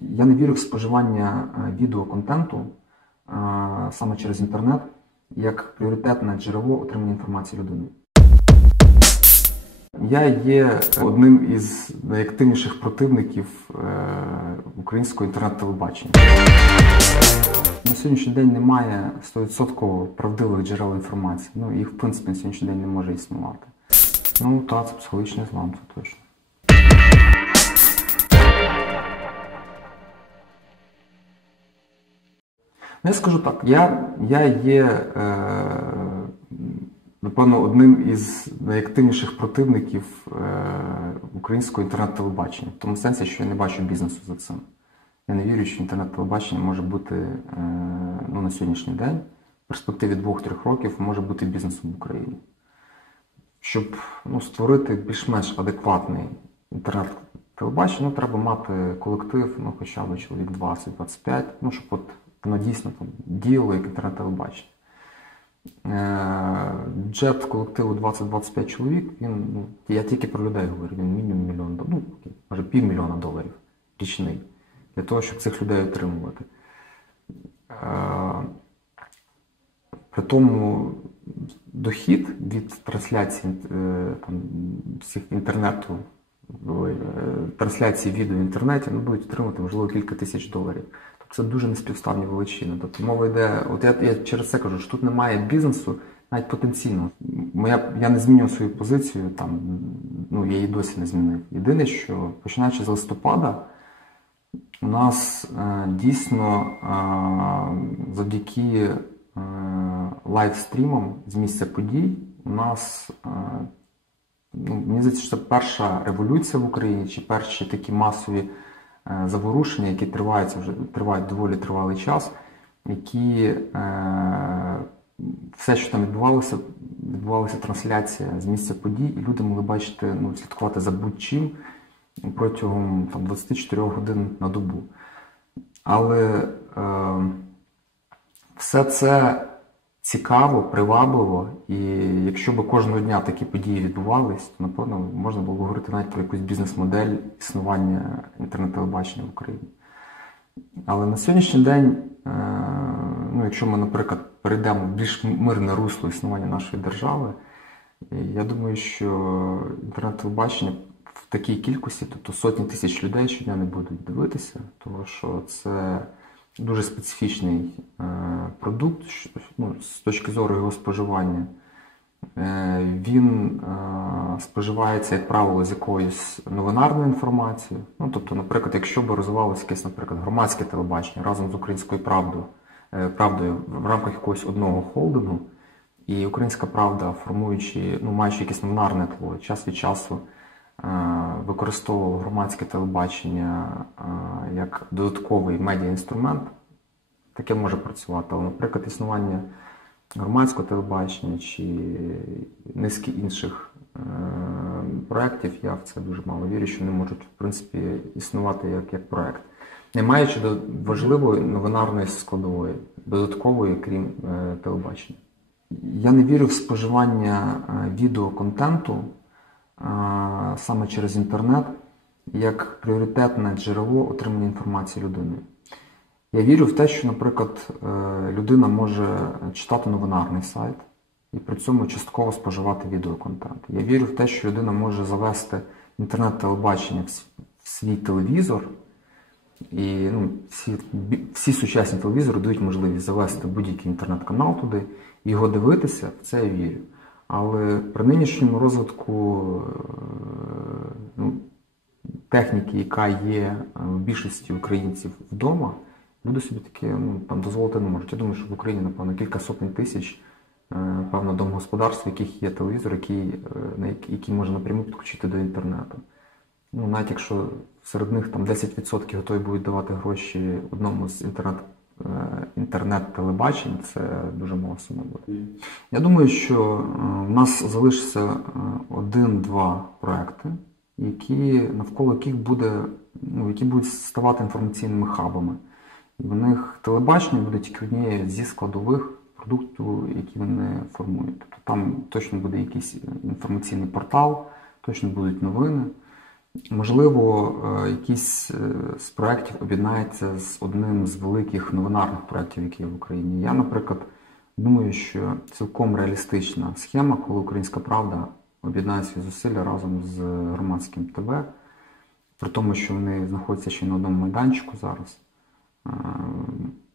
Я не вірю в споживання е, відеоконтенту е, саме через інтернет як пріоритетне джерело отримання інформації людини. Я є одним із найактивніших противників е, українського інтернет-телебачення. На сьогоднішній день немає 100% правдивих джерел інформації. Ну, їх, в принципі, на сьогоднішній день не може існувати. Ну, так, це психологічний злам, це точно. Я скажу так, я, я є, е, напевно, одним із найактивніших противників е, українського інтернет-телебачення. В тому сенсі, що я не бачу бізнесу за цим. Я не вірю, що інтернет-телебачення може бути е, ну, на сьогоднішній день, в перспективі двох-трьох років може бути бізнесом в Україні. Щоб ну, створити більш-менш адекватний інтернет-телебачення, ну, треба мати колектив, ну, хоча б чоловік 20-25, ну, щоб от воно дійсно там діяло як інтернет-телебачення. Е, Бюджет колективу 20-25 чоловік, він, ну, я тільки про людей говорю, він мінімум мільйон, ну, може півмільйона доларів річний, для того, щоб цих людей отримувати. Е, при тому дохід від трансляції е, там, всіх інтернету, трансляції відео в інтернеті, ну, будуть отримувати, можливо, кілька тисяч доларів це дуже неспівставні величини. Тобто мова йде, от я я через це кажу, що тут немає бізнесу навіть потенційно. Моя, Я не змінюю свою позицію, там, ну, я її досі не змінив. Єдине, що починаючи з листопада, у нас е, дійсно е, завдяки е, лайвстрімам з місця подій, у нас, е, ну, мені здається, що це перша революція в Україні, чи перші такі масові. Е, заворушення, які тривають вже тривають доволі тривалий час, які е, все, що там відбувалося, відбувалася трансляція з місця подій, і люди могли бачити, ну, слідкувати за будь-чим протягом там, 24 годин на добу. Але е, все це цікаво, привабливо, і якщо б кожного дня такі події відбувались, то напевно можна було б говорити навіть про якусь бізнес-модель існування інтернет-телебачення в Україні. Але на сьогоднішній день, е, ну, якщо ми, наприклад, перейдемо в більш мирне русло існування нашої держави, я думаю, що інтернет-телебачення в такій кількості, тобто сотні тисяч людей щодня не будуть дивитися, тому що це дуже специфічний е, продукт ну, з точки зору його споживання. Е, він е, споживається, як правило, з якоюсь новинарною інформацією. Ну, Тобто, наприклад, якщо б розвивалося якесь, наприклад, громадське телебачення разом з українською правдою, правдою в рамках якогось одного холдингу, і українська правда, формуючи, ну, маючи якесь новинарне тло, час від часу. Е, використовував громадське телебачення е, як додатковий медіаінструмент, таке може працювати. Але, наприклад, існування громадського телебачення чи низки інших е, проєктів, я в це дуже мало вірю, що вони можуть в принципі існувати як як проєкт. Не маючи важливої новинарної складової, додаткової, крім телебачення. Я не вірю в споживання відеоконтенту саме через інтернет як пріоритетне джерело отримання інформації людиною. Я вірю в те, що, наприклад, е, людина може читати новинарний сайт і при цьому частково споживати відеоконтент. Я вірю в те, що людина може завести інтернет-телебачення в свій телевізор. І ну, всі всі сучасні телевізори дають можливість завести будь-який інтернет-канал туди і його дивитися, в це я вірю. Але при нинішньому розвитку е, ну, техніки, яка є е, в більшості українців вдома, люди собі таке ну, там дозволити не можуть. Я думаю, що в Україні, напевно, кілька сотень тисяч е, певно, домогосподарств, в яких є телевізор, який, який можна напряму підключити до інтернету. Ну, Навіть якщо серед них там 10% готові будуть давати гроші одному з інтернет інтернет-телебачень це дуже мало сума буде. Я думаю, що е, в нас залишиться е, один-два проекти, які навколо яких буде, ну, які будуть ставати інформаційними хабами. І в них телебачення буде тільки однією зі складових продуктів, які вони формують. Тобто там точно буде якийсь інформаційний портал, точно будуть новини. Можливо, е, якийсь е, з проєктів об'єднається з одним з великих новинарних проєктів, які є в Україні. Я, наприклад, думаю, що цілком реалістична схема, коли Українська Правда об'єднає свої зусилля разом з громадським ТВ, при тому, що вони знаходяться ще на одному майданчику зараз, е,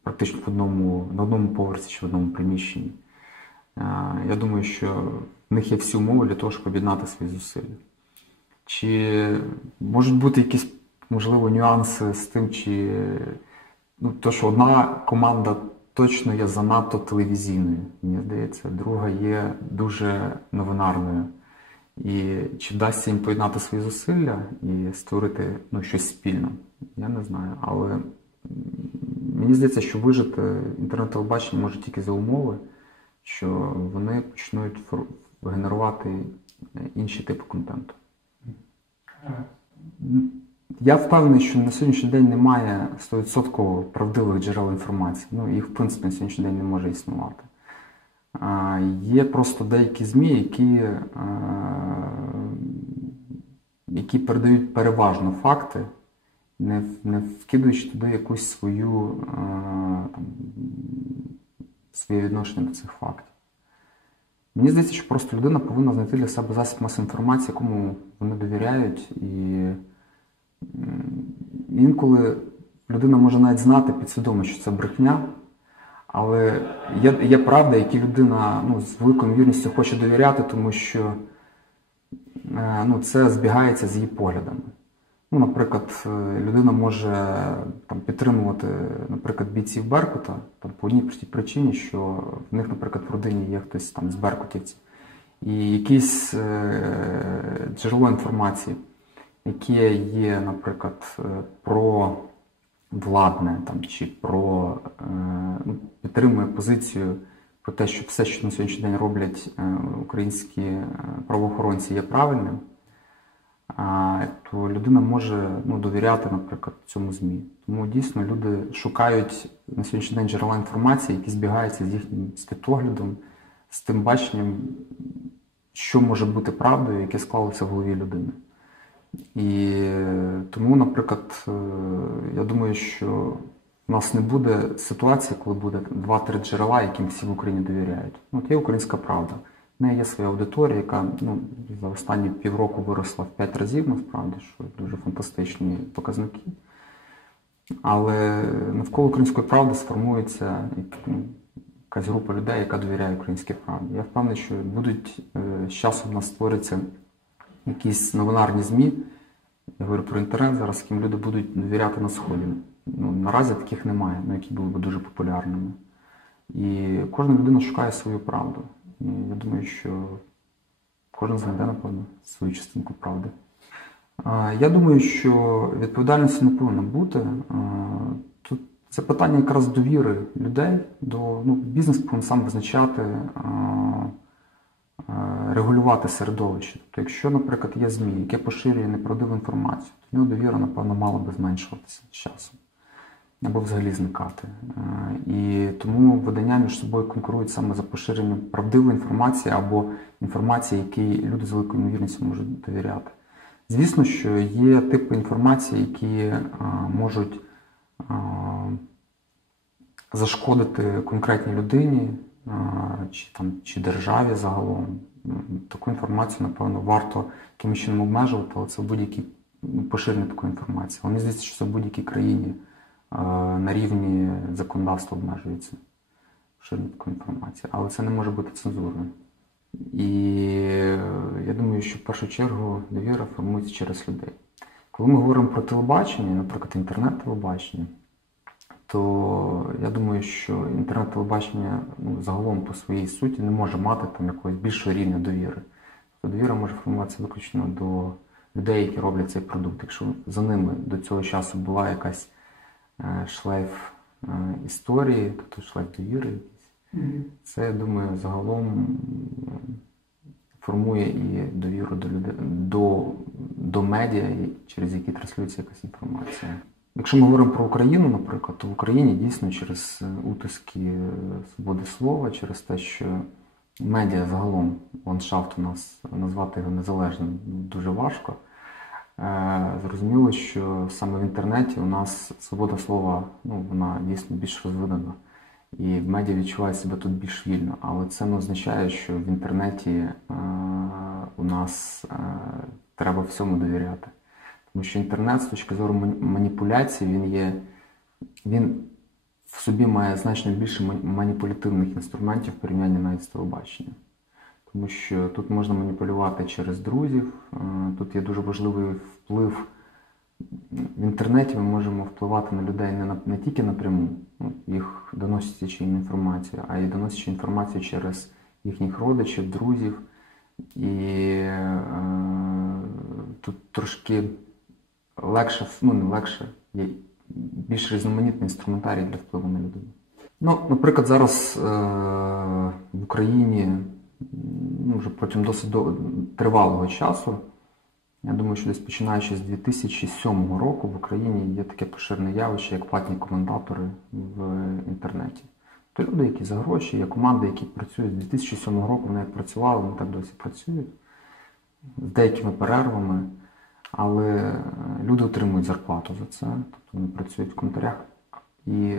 практично в одному, на одному поверсі чи в одному приміщенні. Я думаю, що в них є всі умови для того, щоб об'єднати свої зусилля. Чи можуть бути якісь, можливо, нюанси з тим, чи ну, то, що одна команда точно є занадто телевізійною, мені здається, друга є дуже новинарною. І чи вдасться їм поєднати свої зусилля і створити ну, щось спільне, я не знаю. Але мені здається, що вижити інтернет-телебачення може тільки за умови, що вони почнуть генерувати інші типи контенту. Я впевнений, що на сьогоднішній день немає 100% правдивих джерел інформації. Ну, їх, в принципі, на сьогоднішній день не може існувати. Є просто деякі ЗМІ, які а, які передають переважно факти, не не вкидуючи туди якусь свою а, там, своє відношення до цих фактів. Мені здається, що просто людина повинна знайти для себе засіб масової інформації, якому вони довіряють. І інколи людина може навіть знати підсвідомо, що це брехня. Але є є правда, які людина ну, з великою вірністю хоче довіряти, тому що е, ну, це збігається з її поглядами. Ну, Наприклад, е, людина може там, підтримувати наприклад, бійців Беркута там, по одній простій причині, що в них, наприклад, в родині є хтось там з Беркутівців. І якесь е, джерело інформації, яке є, наприклад, е, про владне там, чи про е, ну, підтримує позицію про те, що все, що на сьогоднішній день роблять е, українські правоохоронці, є правильним то людина може ну, довіряти, наприклад, цьому ЗМІ. Тому дійсно люди шукають на сьогоднішній день джерела інформації, які збігаються з їхнім світоглядом, з тим баченням, що може бути правдою, яке склалося в голові людини. І тому, наприклад, е, я думаю, що в нас не буде ситуації, коли буде два-три джерела, яким всі в Україні довіряють. От є українська правда. В неї є своя аудиторія, яка ну, за останні півроку виросла в 5 разів, насправді, що дуже фантастичні показники. Але навколо української правди сформується ну, якась група людей, яка довіряє українській правді. Я впевнений, що будуть е, з часом в нас створиться якісь новинарні ЗМІ. Я говорю про інтернет зараз, яким люди будуть довіряти на Сході. Ну, Наразі таких немає, ну, які були б дуже популярними. І кожна людина шукає свою правду. Я думаю, що кожен знайде, напевно, свою частинку правди. Я думаю, що відповідальності не повинна бути. Тут це питання якраз довіри людей до ну, бізнес повинен сам визначати, регулювати середовище. Тобто, якщо, наприклад, є ЗМІ, яке поширює неправдиву інформацію, то в нього довіра, напевно, мала би зменшуватися з часом або взагалі зникати. Е, і тому видання між собою конкурують саме за поширенням правдивої інформації або інформації, якій люди з великою ймовірністю можуть довіряти. Звісно, що є типи інформації, які е, можуть е, зашкодити конкретній людині чи там, чи державі загалом. Таку інформацію, напевно, варто якимось чином обмежувати, але це в будь-якій поширення такої інформації. Мені здається, що це в будь-якій країні на рівні законодавства обмежується поширення такої. Але це не може бути цензурним. І я думаю, що в першу чергу довіра формується через людей. Коли ми говоримо про телебачення, наприклад, інтернет-телебачення, то я думаю, що інтернет-телебачення ну, загалом по своїй суті не може мати там якогось більшого рівня довіри. Тобто довіра може формуватися виключно до людей, які роблять цей продукт. Якщо за ними до цього часу була якась Е, шлейф е, історії, тобто шлейф довіри якийсь. Це, я думаю, загалом формує і довіру до людей, до, до медіа, через які транслюється якась інформація. Якщо ми говоримо про Україну, наприклад, то в Україні дійсно через утиски свободи слова, через те, що медіа загалом ландшафт у нас назвати його незалежним дуже важко. Е, зрозуміло, що саме в інтернеті у нас свобода слова ну, вона дійсно більш розвинена. І медіа відчуває себе тут більш вільно. Але це не означає, що в інтернеті е, у нас е, треба всьому довіряти. Тому що інтернет з точки зору маніпуляції, він є, він в собі має значно більше маніпулятивних інструментів в порівнянні навіть з телебаченням. Тому що тут можна маніпулювати через друзів, е, тут є дуже важливий вплив. В інтернеті ми можемо впливати на людей не на, не тільки напряму, ну, їх доносячи їм інформацію, а й доносячи інформацію через їхніх родичів, друзів. І е, тут трошки легше, ну не легше, є більш різноманітний інструментарій для впливу на людину. Ну, Наприклад, зараз е, в Україні ну, вже протягом досить тривалого часу. Я думаю, що десь починаючи з 2007 року в Україні є таке поширене явище, як платні коментатори в інтернеті. То люди, які за гроші, є команди, які працюють з 2007 року, вони як працювали, вони так досі працюють з деякими перервами, але люди отримують зарплату за це, тобто вони працюють в коментарях. І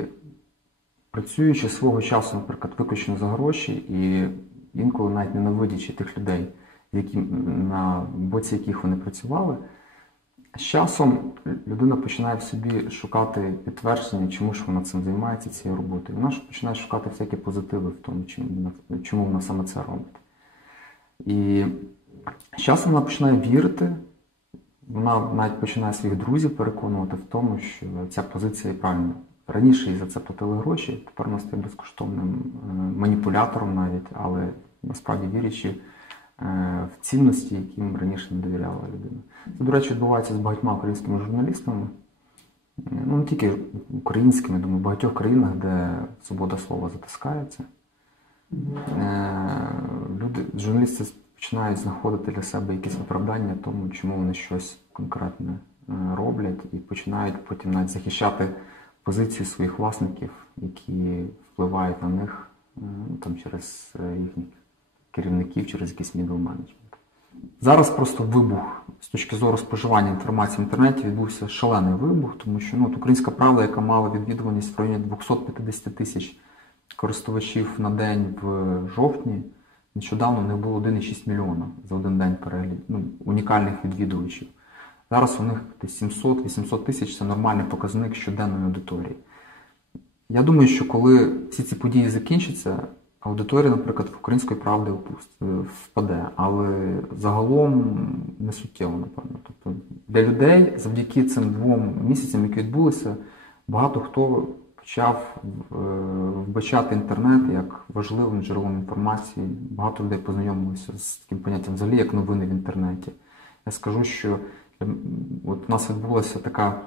працюючи свого часу, наприклад, виключно за гроші, і інколи навіть ненавидячи тих людей які, на боці яких вони працювали. З часом людина починає в собі шукати підтвердження, чому ж вона цим займається цією роботою. Вона ж починає шукати всякі позитиви в тому, чому вона саме це робить. І з часом вона починає вірити, вона навіть починає своїх друзів переконувати в тому, що ця позиція є правильна. Раніше їй за це платили гроші, тепер вона стає безкоштовним е, маніпулятором навіть, але насправді вірячи. Е, в цінності, яким раніше не довіряла людина. Це, до речі, відбувається з багатьма українськими журналістами. Е, ну, не тільки українськими, думаю, в багатьох країнах, де свобода слова затискається. Люди, журналісти починають знаходити для себе якісь виправдання тому, чому вони щось конкретне роблять, і починають потім навіть захищати позицію своїх власників, які впливають на них ну, там, через їхніх керівників через якийсь middle management. Зараз просто вибух з точки зору споживання інформації в інтернеті відбувся шалений вибух, тому що ну, от Українська правда, яка мала відвідуваність в районі 250 тисяч користувачів на день в жовтні, нещодавно в них було 1,6 мільйона за один день перегляд, ну, унікальних відвідувачів. Зараз у них 700-800 тисяч це нормальний показник щоденної аудиторії. Я думаю, що коли всі ці події закінчаться, Аудиторія, наприклад, в української правди впаде, але загалом не суттєво, напевно. Тобто для людей завдяки цим двом місяцям, які відбулися, багато хто почав е, вбачати інтернет як важливим джерелом інформації. Багато людей познайомилися з таким поняттям взагалі, як новини в інтернеті. Я скажу, що от у нас відбулася така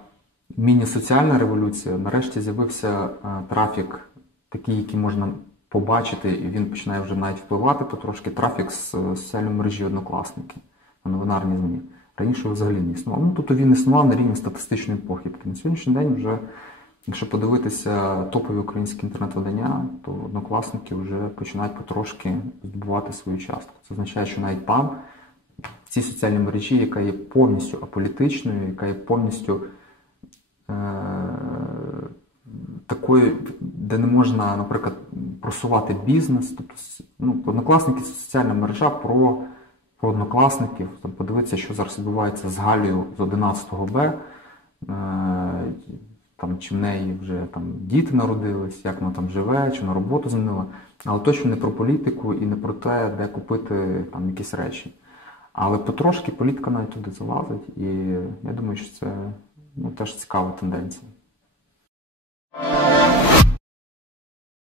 міні-соціальна революція. Нарешті з'явився е, трафік, такий, який можна побачити, і він починає вже навіть впливати потрошки трафік з соціальної мережі однокласники на новинарні ЗМІ. Раніше взагалі не існував. Ну, тобто він існував на рівні статистичної похибки. На сьогоднішній день вже, якщо подивитися топові українські інтернет-видання, то однокласники вже починають потрошки здобувати свою частку. Це означає, що навіть там, в цій соціальній мережі, яка є повністю аполітичною, яка є повністю. Е- такою, де не можна, наприклад, просувати бізнес. Тобто, ну, однокласники це соціальна мережа про про однокласників. Там Подивитися, що зараз відбувається з Галією з 11 Б. Е, там, Чи в неї вже там діти народились, як вона там живе, чи на роботу змінила. Але точно не про політику і не про те, де купити там якісь речі. Але потрошки політика навіть туди залазить, і я думаю, що це ну, теж цікава тенденція.